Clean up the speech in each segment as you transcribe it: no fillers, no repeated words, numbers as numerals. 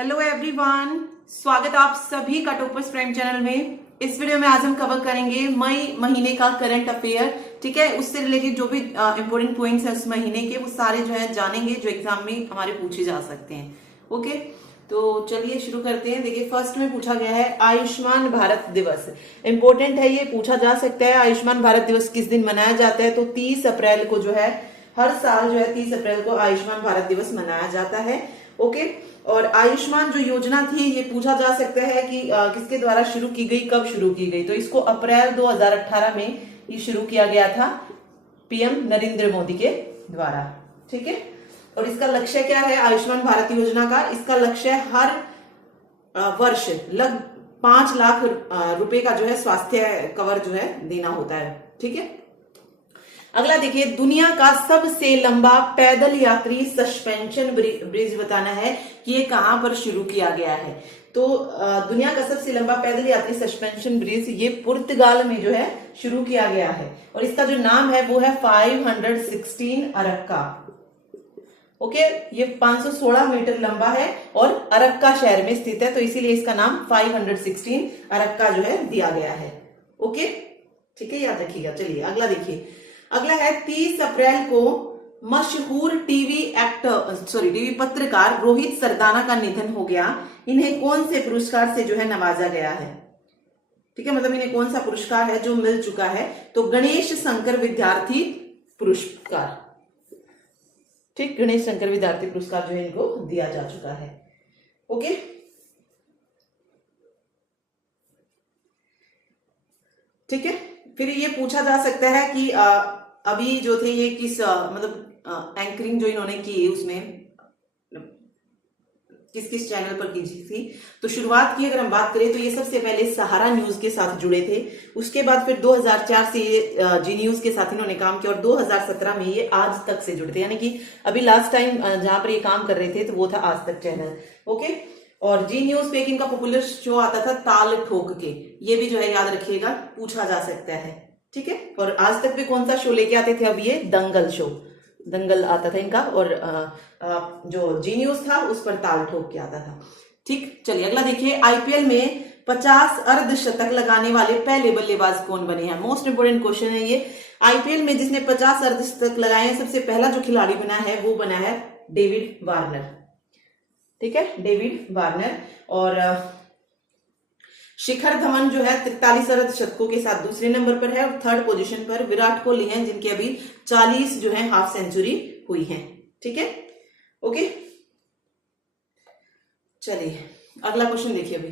Hello everyone, स्वागत आप सभी का टॉपर्स प्राइम चैनल में। इस वीडियो में आज हम कवर करेंगे मई महीने का करंट अफेयर। ठीक है, उससे रिलेटेड जो भी इंपॉर्टेंट पॉइंट्स है उस महीने के, वो सारे जो है जानेंगे, जो एग्जाम में हमारे पूछे जा सकते हैं। ओके, तो चलिए शुरू करते हैं। देखिए, फर्स्ट में पूछा गया है आयुष्मान भारत दिवस। इंपॉर्टेंट है, ये पूछा जा सकता है। आयुष्मान भारत दिवस किस दिन मनाया जाता है? तो 30 अप्रैल को जो है, हर साल जो है 30 अप्रैल को आयुष्मान भारत दिवस मनाया जाता है। ओके, और आयुष्मान जो योजना थी, ये पूछा जा सकता है कि किसके द्वारा शुरू की गई, कब शुरू की गई? तो इसको अप्रैल 2018 में ये शुरू किया गया था, पीएम नरेंद्र मोदी के द्वारा। ठीक है, और इसका लक्ष्य क्या है आयुष्मान भारत योजना का? इसका लक्ष्य हर वर्ष लगभग 5 लाख रुपए का जो है स्वास्थ्य कवर जो है देना होता है। ठीक है, अगला देखिए, दुनिया का सबसे लंबा पैदल यात्री सस्पेंशन ब्रिज बताना है कि ये कहां पर शुरू किया गया है। तो दुनिया का सबसे लंबा पैदल यात्री सस्पेंशन ब्रिज ये पुर्तगाल में जो है शुरू किया गया है, और इसका जो नाम है वो है 516 अरक्का। ओके, ये 516 मीटर लंबा है और अरक्का शहर में स्थित है, तो इसीलिए इसका नाम 516 अरक्का जो है दिया गया है। ओके, ठीक है, याद रखिएगा। चलिए अगला देखिए, अगला है 30 अप्रैल को मशहूर टीवी पत्रकार रोहित सरदाना का निधन हो गया। इन्हें कौन से पुरस्कार से जो है नवाजा गया है? ठीक है, मतलब इन्हें कौन सा पुरस्कार है जो मिल चुका है? तो गणेश शंकर विद्यार्थी पुरस्कार। ठीक, गणेश शंकर विद्यार्थी पुरस्कार जो है इनको दिया जा चुका है। ओके, ठीक है, फिर ये पूछा जा सकता है कि अभी जो थे ये किस मतलब एंकरिंग जो इन्होंने की उसमें किस किस चैनल पर की थी? तो शुरुआत की अगर हम बात करें तो ये सबसे पहले सहारा न्यूज के साथ जुड़े थे। उसके बाद फिर 2004 से ये जी न्यूज के साथ इन्होंने काम किया, और 2017 में ये आज तक से जुड़े थे, यानी कि अभी लास्ट टाइम जहां पर ये काम कर रहे थे तो वो था आज तक चैनल। ओके, और जी न्यूज पे इनका पॉपुलर शो आता था ताल ठोक के, ये भी जो है याद रखिएगा, पूछा जा सकता है। ठीक है, और आज तक भी कौन सा शो लेके आते थे? अब ये दंगल शो, दंगल आता था इनका, और जो जी न्यूज था उस पर ताल ठोक के आता था। ठीक, चलिए अगला देखिए, आईपीएल में 50 अर्धशतक लगाने वाले पहले बल्लेबाज कौन बने हैं? मोस्ट इंपोर्टेंट क्वेश्चन है ये। आईपीएल में जिसने 50 अर्धशतक लगाए हैं, सबसे पहला जो खिलाड़ी बना है वो बना है डेविड वार्नर। ठीक है, डेविड वार्नर। और शिखर धवन जो है 43 अर्धशतकों के साथ दूसरे नंबर पर है, और थर्ड पोजीशन पर विराट कोहली हैं, जिनके अभी 40 जो है हाफ सेंचुरी हुई है। ठीक है, ओके, चलिए अगला क्वेश्चन देखिए अभी।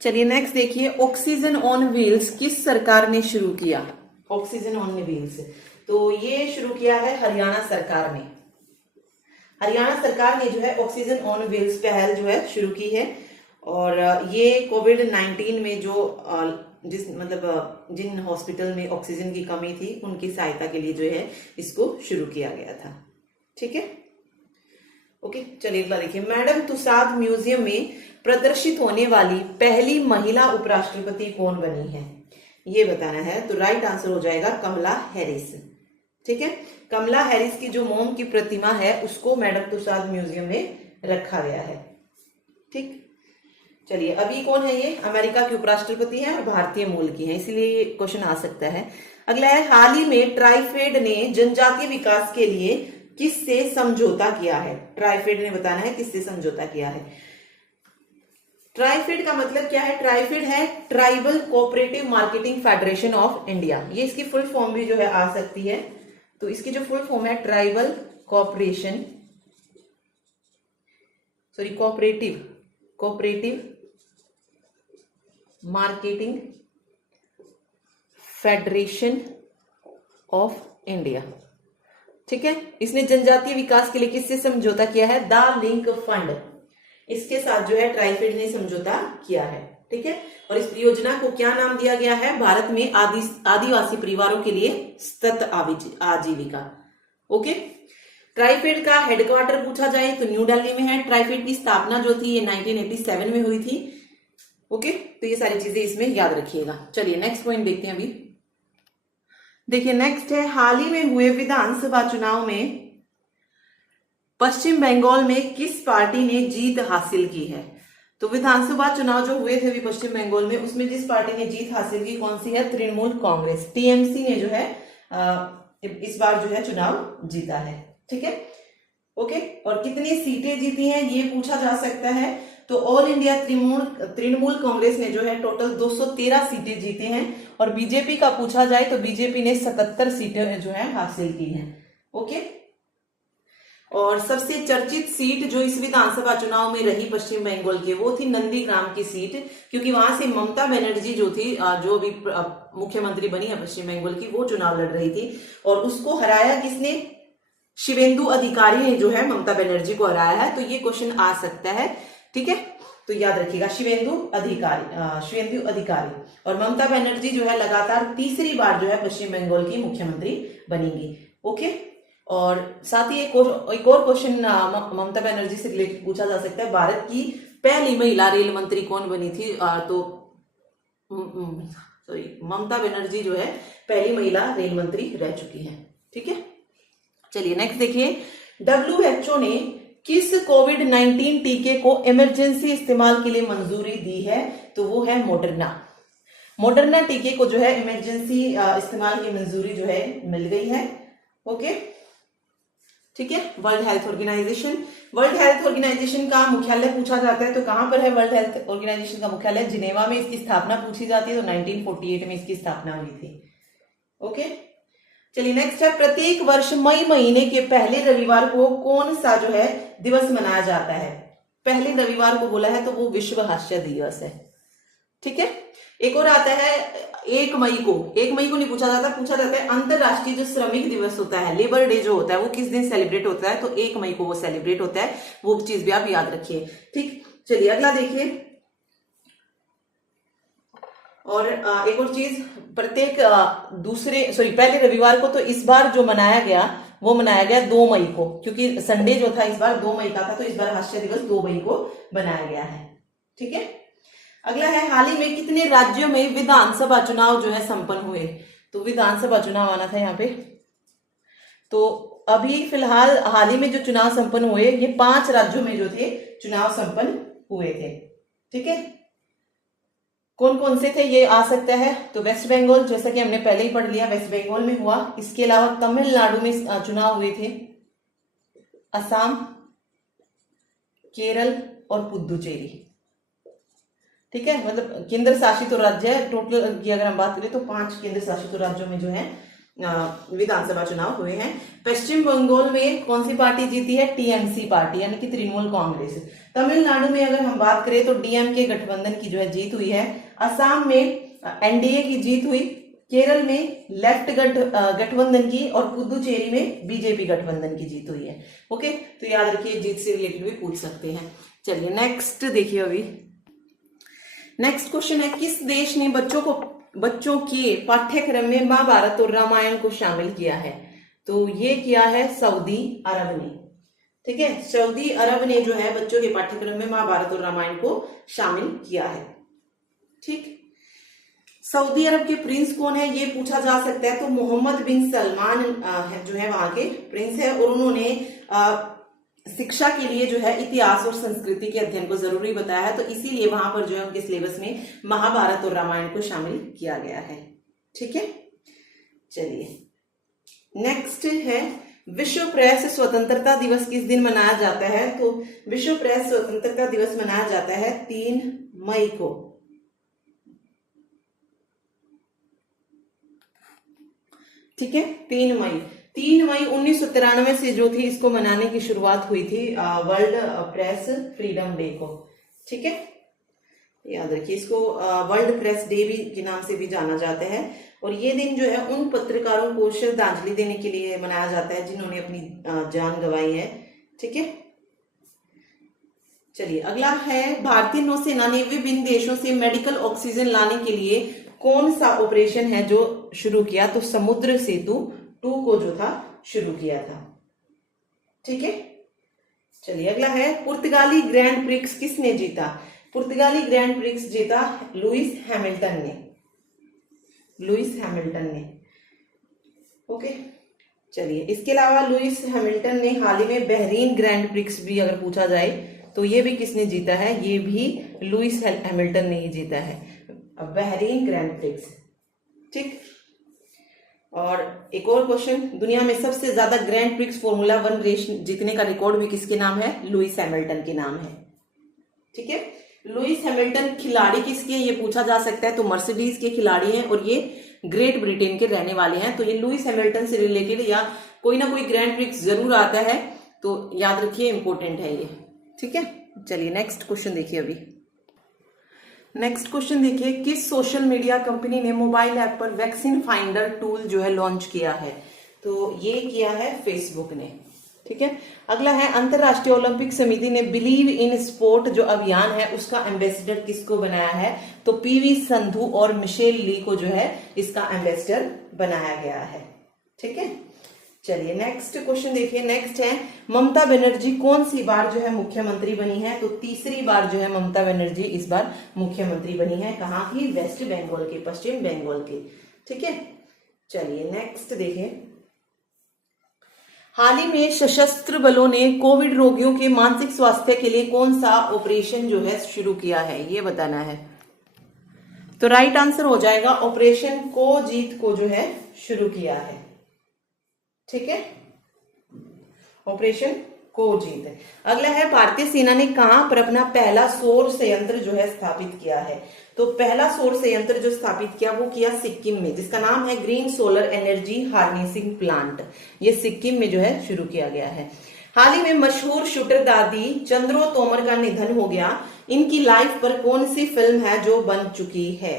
चलिए नेक्स्ट देखिए, ऑक्सीजन ऑन व्हील्स किस सरकार ने शुरू किया? ऑक्सीजन ऑन व्हील्स, तो ये शुरू किया है हरियाणा सरकार ने। हरियाणा सरकार ने जो है ऑक्सीजन ऑन व्हील्स पहल जो है शुरू की है, और ये कोविड-19 में जो जिन हॉस्पिटल में ऑक्सीजन की कमी थी उनकी सहायता के लिए जो है इसको शुरू किया गया था। ठीक है, ओके, चलिए अगला देखिए, मैडम तुसाद म्यूजियम में प्रदर्शित होने वाली पहली महिला उपराष्ट्रपति कौन बनी है? ये बताना है। तो राइट आंसर हो जाएगा कमला हैरिस। ठीक है, कमला हैरिस की जो मोम की प्रतिमा है उसको मैडम तुसाद म्यूजियम में रखा गया है। ठीक, चलिए अभी कौन है ये? अमेरिका के उपराष्ट्रपति हैं और भारतीय मूल की हैं, इसलिए ये क्वेश्चन आ सकता है। अगला है, हाल ही में ट्राइफेड ने जनजातीय विकास के लिए किससे समझौता किया है? ट्राइफेड ने बताना है किससे समझौता किया है। ट्राइफेड का मतलब क्या है? ट्राइफेड है tribal cooperative marketing federation of India. ये इसकी फुल फॉर्म भी जो है आ सकती है। तो इसकी जो फुल फॉर्म है tribal cooperative marketing federation of India. ठीक है, इसने जनजातीय विकास के लिए किससे समझौता किया है? द लिंक फंड, इसके साथ जो है ट्राइफेड ने समझौता किया है। ठीक है, और इस परियोजना को क्या नाम दिया गया है? भारत में आदिवासी परिवारों के लिए सतत आजीविका। ओके, ट्राइफेड का हेडक्वार्टर पूछा जाए तो न्यू दिल्ली में है। ट्राइफेड की स्थापना जो थी ये 1987 में हुई थी। ओके, तो ये सारी चीजें इसमें याद रखिएगा। चलिए नेक्स्ट पॉइंट देखते हैं अभी। देखिए नेक्स्ट है, हाल ही में हुए विधानसभा चुनाव में पश्चिम बंगाल में किस पार्टी ने जीत हासिल की है? तो विधानसभा चुनाव जो हुए थे अभी पश्चिम बंगाल में, उसमें जिस पार्टी ने जीत हासिल की कौन सी है? तृणमूल कांग्रेस, टीएमसी ने जो है इस बार जो है चुनाव जीता है। ठीक है, ओके। और कितनी सीटें जीती हैं ये पूछा जा सकता है। तो ऑल इंडिया तृणमूल कांग्रेस ने जो है टोटल 213 सीटें जीते हैं, और बीजेपी का पूछा जाए तो बीजेपी ने 77 सीटें जो है हासिल की हैं। ओके। और सबसे चर्चित सीट जो इस विधानसभा चुनाव में रही पश्चिम बंगाल के, वो थी नंदीग्राम की सीट, क्योंकि वहां से ममता बनर्जी जो थी, जो भी मुख्यमंत्री बनी है पश्चिम बंगाल की, वो चुनाव लड़ रही थी, और उसको हराया किसने? शिवेंदु अधिकारी ने जो है ममता बनर्जी को हराया है। तो ये क्वेश्चन आ सकता है। ठीक है, तो याद रखिएगा, शिवेंदु अधिकारी। और ममता बनर्जी जो है लगातार तीसरी बार जो है पश्चिम बंगाल की मुख्यमंत्री बनेंगी। ओके। और साथ ही एक और क्वेश्चन ममता बनर्जी से रिलेटेड पूछा जा सकता है, भारत की पहली महिला रेल मंत्री कौन बनी थी? तो सॉरी, ममता बनर्जी जो है पहली महिला रेल मंत्री रह चुकी है। ठीक है, चलिए नेक्स्ट देखिए, WHO ने किस कोविड-19 टीके को इमरजेंसी इस्तेमाल के लिए मंजूरी दी है? तो वो है मोडर्ना टीके को जो है इमरजेंसी इस्तेमाल की मंजूरी जो है मिल गई है। ओके, ठीक है। वर्ल्ड हेल्थ ऑर्गेनाइजेशन का मुख्यालय पूछा जाता है, तो कहां पर है वर्ल्ड हेल्थ ऑर्गेनाइजेशन का मुख्यालय? जिनेवा में इसकी स्थापना पूछी जाती है, तो 1948 में इसकी स्थापना हुई थी। ओके, चलिए नेक्स्ट है, प्रत्येक वर्ष मई महीने के पहले रविवार को कौन सा जो है दिवस मनाया जाता है? पहले रविवार को बोला है तो वो विश्व हास्य दिवस है। ठीक है, एक और आता है 1 मई को नहीं पूछा जाता है अंतरराष्ट्रीय जो श्रमिक दिवस होता है, लेबर डे जो होता है, वो किस दिन सेलिब्रेट होता है? तो 1 मई को वो सेलिब्रेट होता है। वो चीज भी आप याद रखिए। ठीक, चलिए अगला देखिए। और एक और चीज, प्रत्येक पहले रविवार को, तो इस बार जो मनाया गया वो मनाया गया 2 मई को, क्योंकि संडे जो था इस बार 2 मई का था, तो इस बार हास्य दिवस 2 मई को बनाया गया है। ठीक है, अगला है, हाल ही में कितने राज्यों में विधानसभा चुनाव जो है संपन्न हुए? तो विधानसभा चुनाव आना था यहाँ पे। तो अभी फिलहाल हाल ही में जो चुनाव संपन्न हुए, ये 5 राज्यों में जो थे चुनाव संपन्न हुए थे। ठीक है, कौन कौन से थे ये आ सकता है? तो वेस्ट बंगाल, जैसा कि हमने पहले ही पढ़ लिया, वेस्ट बंगाल में हुआ। इसके अलावा तमिलनाडु में चुनाव हुए थे, असम, केरल और पुदुचेरी। ठीक है, मतलब केंद्र शासित राज्य है। टोटल की अगर हम बात करें तो 5 केंद्र शासित राज्यों में जो है विधानसभा चुनाव हुए हैं। पश्चिम बंगाल में कौन सी पार्टी जीती है? टीएमसी पार्टी, यानी कि तृणमूल कांग्रेस। तमिलनाडु में अगर हम बात करें तो डीएमके गठबंधन की जो है जीत हुई है। असम में एनडीए की जीत हुई, केरल में लेफ्ट गठबंधन की, और पुदुचेरी में बीजेपी गठबंधन की जीत हुई है। ओके, तो याद रखिए, जीत से रिलेटेड भी पूछ सकते हैं। चलिए नेक्स्ट देखिए। अभी नेक्स्ट क्वेश्चन है, किस देश ने बच्चों के पाठ्यक्रम में महाभारत और रामायण को शामिल किया है? तो ये किया है सऊदी अरब ने। ठीक है, सऊदी अरब ने जो है बच्चों के पाठ्यक्रम में महाभारत और रामायण को शामिल किया है। ठीक, सऊदी अरब के प्रिंस कौन है ये पूछा जा सकता है। तो मोहम्मद बिन सलमान जो है वहां के प्रिंस है, और उन्होंने शिक्षा के लिए जो है इतिहास और संस्कृति के अध्ययन को जरूरी बताया है, तो इसीलिए वहां पर जो है उनके सिलेबस में महाभारत और रामायण को शामिल किया गया है। ठीक है, चलिए नेक्स्ट है, विश्व प्रेस स्वतंत्रता दिवस किस दिन मनाया जाता है? तो विश्व प्रेस स्वतंत्रता दिवस मनाया जाता है 3 मई को। ठीक है, 3 मई 1993 से जो थी इसको मनाने की शुरुआत हुई थी, वर्ल्ड प्रेस फ्रीडम डे को। ठीक है, याद रखिए, इसको वर्ल्ड प्रेस डे भी के नाम से भी जाना जाता है। और ये दिन जो है उन पत्रकारों को श्रद्धांजलि देने के लिए मनाया जाता है जिन्होंने अपनी जान गंवाई है। ठीक है, चलिए अगला है, भारतीय नौसेना ने विभिन्न देशों से मेडिकल ऑक्सीजन लाने के लिए कौन सा ऑपरेशन है जो शुरू किया? तो समुद्र सेतु 2 को जो था शुरू किया था। ठीक है, चलिए अगला है, पुर्तगाली ग्रैंड प्रिक्स किसने जीता? पुर्तगाली ग्रैंड प्रिक्स जीता लुइस हैमिल्टन ने। ओके, चलिए, इसके अलावा लुइस हैमिल्टन ने हाल ही में बहरीन ग्रैंड प्रिक्स भी अगर पूछा जाए तो ये भी किसने जीता है? ये भी लुइस हैमिल्टन ने ही जीता है, बहरीन ग्रैंड प्रिक्स। ठीक, और एक और क्वेश्चन, दुनिया में सबसे ज्यादा ग्रैंड प्रिक्स फॉर्मूला 1 रेस जीतने का रिकॉर्ड भी किसके नाम है? लुइस हैमिल्टन के नाम है। ठीक है, लुइस हैमिल्टन खिलाड़ी किसके, ये पूछा जा सकता है, तो मर्सिडीज के खिलाड़ी हैं और ये ग्रेट ब्रिटेन के रहने वाले हैं। तो ये लुइस हैमिल्टन से रिलेटेड या कोई ना कोई ग्रैंड प्रिक्स जरूर आता है, तो याद रखिए, इंपॉर्टेंट है ये। ठीक है, चलिए नेक्स्ट क्वेश्चन देखिए। अभी नेक्स्ट क्वेश्चन देखिए, किस सोशल मीडिया कंपनी ने मोबाइल ऐप पर वैक्सीन फाइंडर टूल जो है लॉन्च किया है? तो ये किया है फेसबुक ने। ठीक है, अगला है, अंतरराष्ट्रीय ओलंपिक समिति ने बिलीव इन स्पोर्ट जो अभियान है उसका एम्बेसडर किसको बनाया है? तो पीवी संधू और मिशेल ली को जो है इसका एम्बेसडर बनाया गया है। ठीक है, चलिए नेक्स्ट क्वेश्चन देखिए। नेक्स्ट है, ममता बनर्जी कौन सी बार जो है मुख्यमंत्री बनी है? तो तीसरी बार जो है ममता बनर्जी इस बार मुख्यमंत्री बनी है। कहाँ की? वेस्ट बंगाल की, पश्चिम बंगाल की। ठीक है, चलिए नेक्स्ट देखिए, हाल ही में सशस्त्र बलों ने कोविड रोगियों के मानसिक स्वास्थ्य के लिए कौन सा ऑपरेशन जो है शुरू किया है? ये बताना है। तो राइट आंसर हो जाएगा ऑपरेशन को जीत को जो है शुरू किया है। ठीक है, ऑपरेशन को जीत। अगला है, भारतीय सेना ने कहां पर अपना पहला सौर संयंत्र जो है स्थापित किया है? तो पहला सौर संयंत्र जो स्थापित किया वो किया सिक्किम में, जिसका नाम है green solar energy harnessing plant. ये सिक्किम में जो है शुरू किया गया है। हाल ही में मशहूर शूटर दादी चंद्रो तोमर का निधन हो गया। इनकी लाइफ पर कौन सी फिल्म है जो बन चुकी है?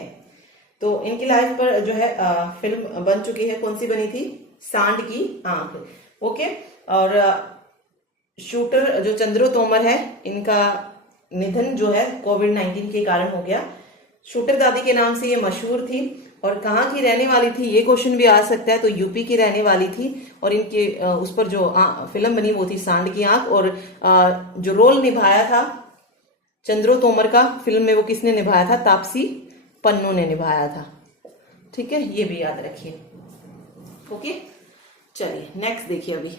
तो इनकी लाइफ पर जो है फिल्म बन चुकी है, कौन सी बनी थी? सांड की आंख। ओके, और शूटर जो चंद्रो तोमर है इनका निधन जो है कोविड-19 के कारण हो गया। शूटर दादी के नाम से ये मशहूर थी और कहाँ की रहने वाली थी, ये क्वेश्चन भी आ सकता है। तो यूपी की रहने वाली थी और इनके उस पर जो फिल्म बनी वो थी सांड की आंख। और जो रोल निभाया था चंद्रो तोमर का फिल्म में, वो किसने निभाया था? तापसी पन्नू ने निभाया था। ठीक है, ये भी याद रखिए। ओके, चलिए नेक्स्ट देखिए। अभी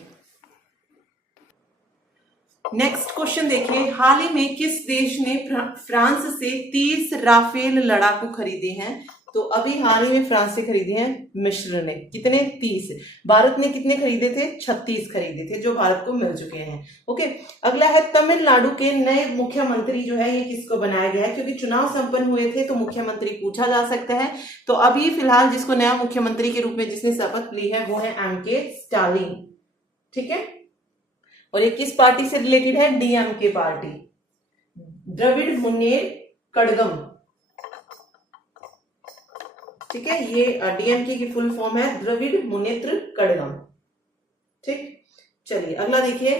नेक्स्ट क्वेश्चन देखिए, हाल ही में किस देश ने फ्रांस से 30 राफेल लड़ाकू खरीदे हैं? तो अभी हाल ही में फ्रांस से खरीदे हैं मिस्र ने। कितने? 30। भारत ने कितने खरीदे थे? 36 खरीदे थे, जो भारत को मिल चुके हैं। ओके, अगला है, तमिलनाडु के नए मुख्यमंत्री जो है ये किसको बनाया गया है? क्योंकि चुनाव संपन्न हुए थे तो मुख्यमंत्री पूछा जा सकता है। तो अभी फिलहाल जिसको नया मुख्यमंत्री के रूप में जिसने शपथ ली है वो है एम.के. स्टालिन। ठीक है, और ये किस पार्टी से रिलेटेड है? DMK party, Dravida Munnetra Kazhagam. ठीक है, ये डीएमके की फुल फॉर्म है द्रविड़ मुनेत्र कड़गम। ठीक, चलिए अगला देखिए,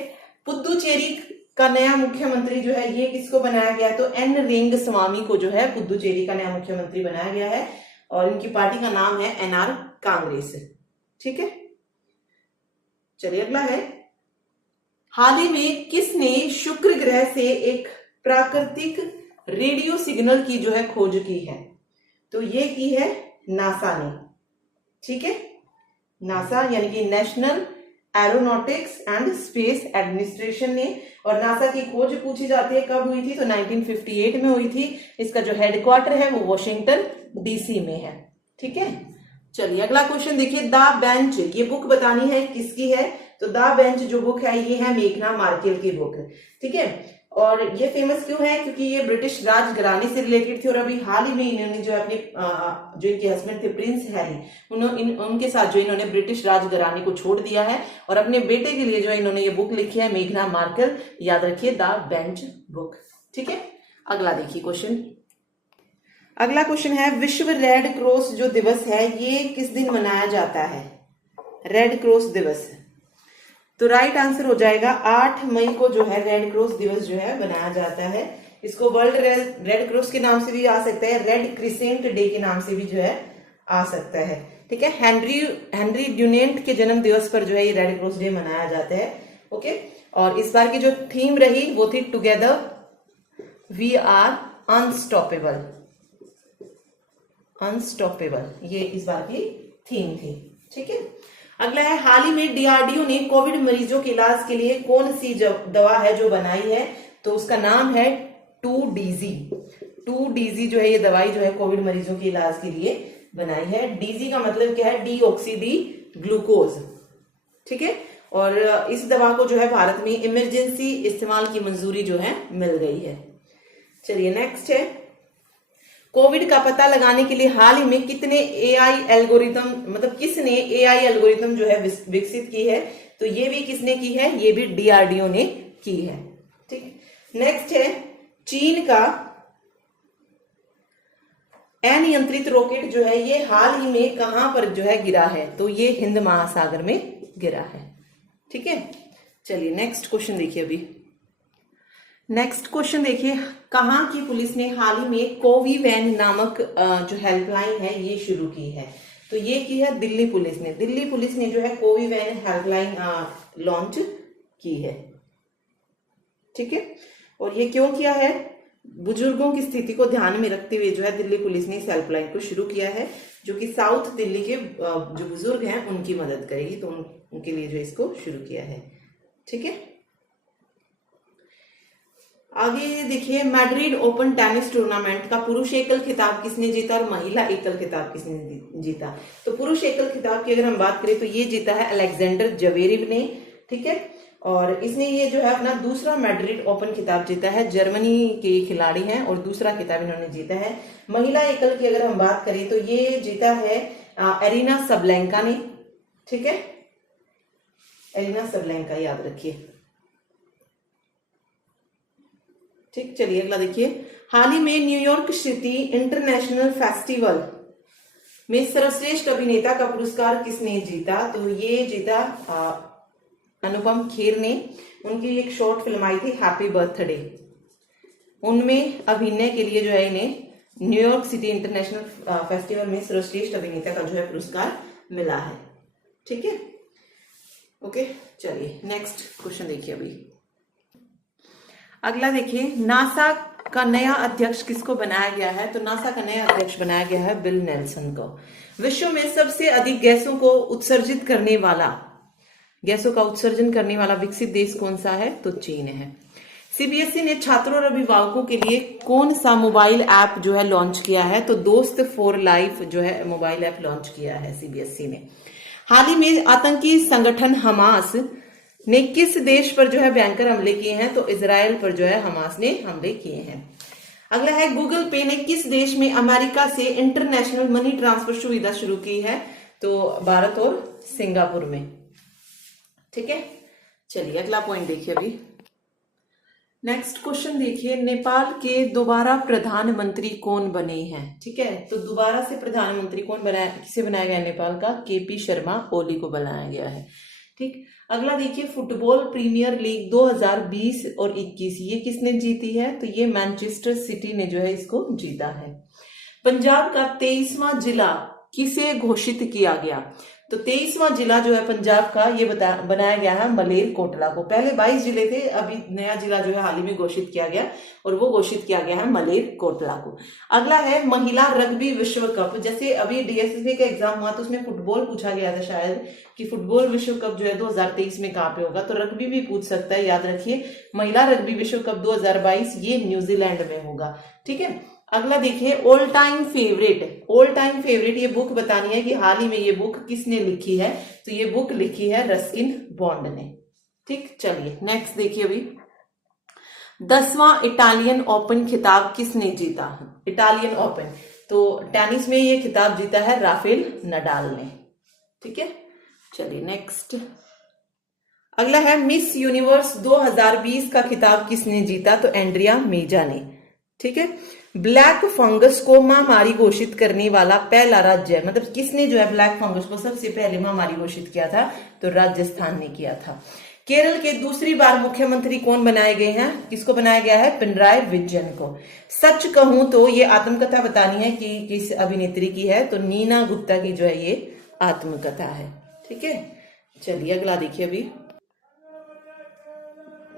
पुदुचेरी का नया मुख्यमंत्री जो है ये किसको बनाया गया? तो एन रेंग स्वामी को जो है पुदुचेरी का नया मुख्यमंत्री बनाया गया है और इनकी पार्टी का नाम है एनआर कांग्रेस। ठीक है, चलिए अगला है, हाल ही में किसने शुक्र ग्रह से एक प्राकृतिक रेडियो सिग्नल की जो है खोज की है? तो ये की है नासा ने। ठीक है, नासा यानी कि national aeronautics and space administration ने। और नासा की खोज पूछी जाती है कब हुई थी? तो 1958 में हुई थी। इसका जो हेडक्वार्टर है वो वॉशिंगटन डीसी में है। ठीक है, चलिए अगला क्वेश्चन देखिए, द बेंच, ये बुक बतानी है किसकी है? तो द बेंच जो बुक है ये है मेघना मार्केल की बुक। ठीक है, और ये फेमस क्यों है? क्योंकि ये ब्रिटिश राज घराने से रिलेटेड थी और अभी हाल ही में इन्होंने जो अपने जो इनके हस्बैंड थे प्रिंस हैरी, उनके साथ जो इन्होंने ब्रिटिश राज घराने को छोड़ दिया है और अपने बेटे के लिए जो है इन्होंने ये बुक लिखी है मेघना मार्केल। याद रखिए, द बेंच बुक। ठीक है, अगला देखिए क्वेश्चन। अगला क्वेश्चन है, विश्व रेड क्रॉस जो दिवस है ये किस दिन मनाया जाता है? रेड क्रॉस दिवस। तो राइट आंसर हो जाएगा 8 मई को जो है रेड क्रॉस दिवस जो है बनाया जाता है। इसको वर्ल्ड रेड क्रॉस के नाम से भी आ सकता है, रेड क्रिसेंट डे के नाम से भी जो है आ सकता है। ठीक है, हेनरी ड्यूनेंट के जन्म दिवस पर जो है ये रेड क्रॉस डे मनाया जाता है। ओके, और इस बार की जो थीम रही वो थी together we are unstoppable. Unstoppable ये इस बार की थीम थी। ठीक है, अगला है, हाल ही में डीआरडीओ ने कोविड मरीजों के इलाज के लिए कौन सी दवा है जो बनाई है, तो उसका नाम है 2DZ। 2DZ जो है ये दवाई जो है कोविड मरीजों के इलाज के लिए बनाई है। डीजी का मतलब क्या है, डीऑक्सी ग्लूकोज, ठीक है। और इस दवा को जो है भारत में इमरजेंसी इस्तेमाल की मंजूरी जो है मिल गई है। चलिए नेक्स्ट है, कोविड का पता लगाने के लिए हाल ही में कितने एआई एल्गोरिथम, मतलब किसने एआई एल्गोरिथम जो है विकसित की है, तो ये भी किसने की है, ये भी डीआरडीओ ने की है, ठीक है। नेक्स्ट है, चीन का अनियंत्रित रॉकेट जो है ये हाल ही में कहां पर जो है गिरा है, तो ये हिंद महासागर में गिरा है, ठीक है। चलिए नेक्स्ट क्वेश्चन देखिए। अभी नेक्स्ट क्वेश्चन देखिए, कहां की पुलिस ने हाल ही में कोवी वैन नामक जो हेल्पलाइन है ये शुरू की है, तो ये की है दिल्ली पुलिस ने। दिल्ली पुलिस ने जो है कोवी वैन हेल्पलाइन लॉन्च की है, ठीक है। और ये क्यों किया है, बुजुर्गों की स्थिति को ध्यान में रखते हुए जो है दिल्ली पुलिस ने इस हेल्पलाइन को शुरू किया है, जो कि साउथ दिल्ली के जो बुजुर्ग हैं उनकी मदद करेगी, तो उनके लिए जो इसको शुरू किया है, ठीक है। आगे देखिए, मैड्रिड ओपन टेनिस टूर्नामेंट का पुरुष एकल खिताब किसने जीता और महिला एकल खिताब किसने जीता, तो पुरुष एकल खिताब की अगर हम बात करें तो ये जीता है अलेक्जेंडर ज्वेरेव ने, ठीक है। और इसने ये जो है अपना दूसरा मैड्रिड ओपन खिताब जीता है, जर्मनी के खिलाड़ी हैं और दूसरा खिताब इन्होंने जीता है। महिला एकल की अगर हम बात करें तो ये जीता है एरिना सबलेंका ने, ठीक है, एरिना सबलेंका, याद रखिए, ठीक। चलिए अगला देखिए, हाल ही में न्यूयॉर्क सिटी इंटरनेशनल फेस्टिवल में सर्वश्रेष्ठ अभिनेता का पुरस्कार किसने जीता, तो ये जीता अनुपम खेर ने। उनकी एक शॉर्ट फिल्म आई थी हैप्पी बर्थडे, उनमें अभिनय के लिए जो है इन्हें न्यूयॉर्क सिटी इंटरनेशनल फेस्टिवल में सर्वश्रेष्ठ अभिनेता का जो है पुरस्कार मिला है, ठीक है, ओके। चलिए नेक्स्ट क्वेश्चन देखिए। अभी अगला देखिए, नासा का नया अध्यक्ष किसको बनाया गया है, तो नासा का नया अध्यक्ष बनाया गया है बिल नेल्सन को। विश्व में सबसे अधिक गैसों का उत्सर्जन करने वाला विकसित देश कौन सा है, तो चीन है। सीबीएसई ने छात्रों और अभिभावकों के लिए कौन सा मोबाइल ऐप जो है लॉन्च किया है, तो दोस्त फॉर लाइफ जो है मोबाइल ऐप लॉन्च किया है सीबीएसई ने। हाल ही में आतंकी संगठन हमास ने किस देश पर जो है भयंकर हमले किए हैं, तो इजराइल पर जो है हमास ने हमले किए हैं। अगला है, गूगल पे ने किस देश में अमेरिका से इंटरनेशनल मनी ट्रांसफर सुविधा शुरू की है, तो भारत और सिंगापुर में, ठीक है। चलिए अगला पॉइंट देखिए। अभी नेक्स्ट क्वेश्चन देखिए, नेपाल के दोबारा प्रधानमंत्री कौन बने हैं, ठीक है। तो दोबारा से प्रधानमंत्री कौन बनाया, किसे बनाया गया नेपाल का, केपी शर्मा ओली को बनाया गया है, ठीक। अगला देखिए, फुटबॉल प्रीमियर लीग 2020 और 21 ये किसने जीती है, तो ये मैनचेस्टर सिटी ने जो है इसको जीता है। पंजाब का 23वां जिला किसे घोषित किया गया, तो 23वां जिला जो है पंजाब का ये बनाया गया है मलेरकोटला को। पहले 22 जिले थे, अभी नया जिला जो है हाल ही में घोषित किया गया और वो घोषित किया गया है मलेरकोटला को। अगला है, महिला रग्बी विश्व कप। जैसे अभी डीएसएसबी का एग्जाम हुआ तो उसमें फुटबॉल पूछा गया था शायद कि फुटबॉल विश्व कप जो है 2023 में कहाँ पे होगा, तो रग्बी भी पूछ सकता है, याद रखिए महिला रग्बी विश्व कप 2022 ये न्यूजीलैंड में होगा, ठीक है। अगला देखिए, ऑल टाइम फेवरेट ये बुक बतानी है कि हाल ही में ये बुक किसने लिखी है, तो ये बुक लिखी है रस्किन बॉन्ड ने, ठीक। चलिए नेक्स्ट देखिए। अभी 10वां इटालियन ओपन खिताब किसने जीता, इटालियन ओपन, तो टेनिस में ये खिताब जीता है राफेल नडाल ने, ठीक है। चलिए नेक्स्ट अगला है, मिस यूनिवर्स 2020 का खिताब किसने जीता, तो एंड्रिया मेजा ने, ठीक है। ब्लैक फंगस को महामारी घोषित करने वाला पहला राज्य, मतलब किसने जो है ब्लैक फंगस को सबसे पहले महामारी घोषित किया था, तो राजस्थान ने किया था। केरल के दूसरी बार मुख्यमंत्री कौन बनाए गए हैं, किसको बनाया गया है, पिनराई विजयन को। सच कहूं तो ये आत्मकथा बतानी है कि किस अभिनेत्री की है, तो नीना गुप्ता की जो है ये आत्मकथा है, ठीक है। चलिए अगला देखिए। अभी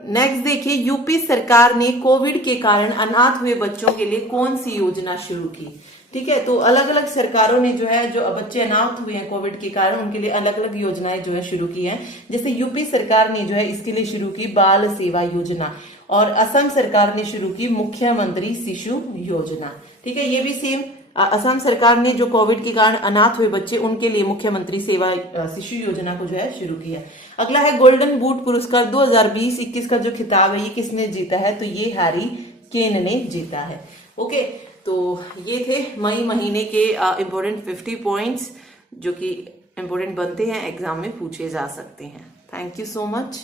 नेक्स्ट देखिए, यूपी सरकार ने कोविड के कारण अनाथ हुए बच्चों के लिए कौन सी योजना शुरू की, ठीक है। तो अलग अलग सरकारों ने जो है, जो बच्चे अनाथ हुए हैं कोविड के कारण, उनके लिए अलग अलग योजनाएं जो है शुरू की हैं। जैसे यूपी सरकार ने जो है इसके लिए शुरू की बाल सेवा योजना, और असम सरकार ने शुरू की मुख्यमंत्री शिशु योजना। ठीक है, ये भी सेम असम सरकार ने जो कोविड के कारण अनाथ हुए बच्चे, उनके लिए मुख्यमंत्री सेवा शिशु योजना को जो है शुरू किया। अगला है गोल्डन बूट पुरस्कार 2020-21 का जो खिताब है ये किसने जीता है, तो ये हैरी केन ने जीता है। ओके, तो ये थे मई महीने के इम्पोर्टेंट 50 पॉइंट्स जो कि इम्पोर्टेंट बनते हैं, एग्जाम में पूछे जा सकते हैं। Thank you so much.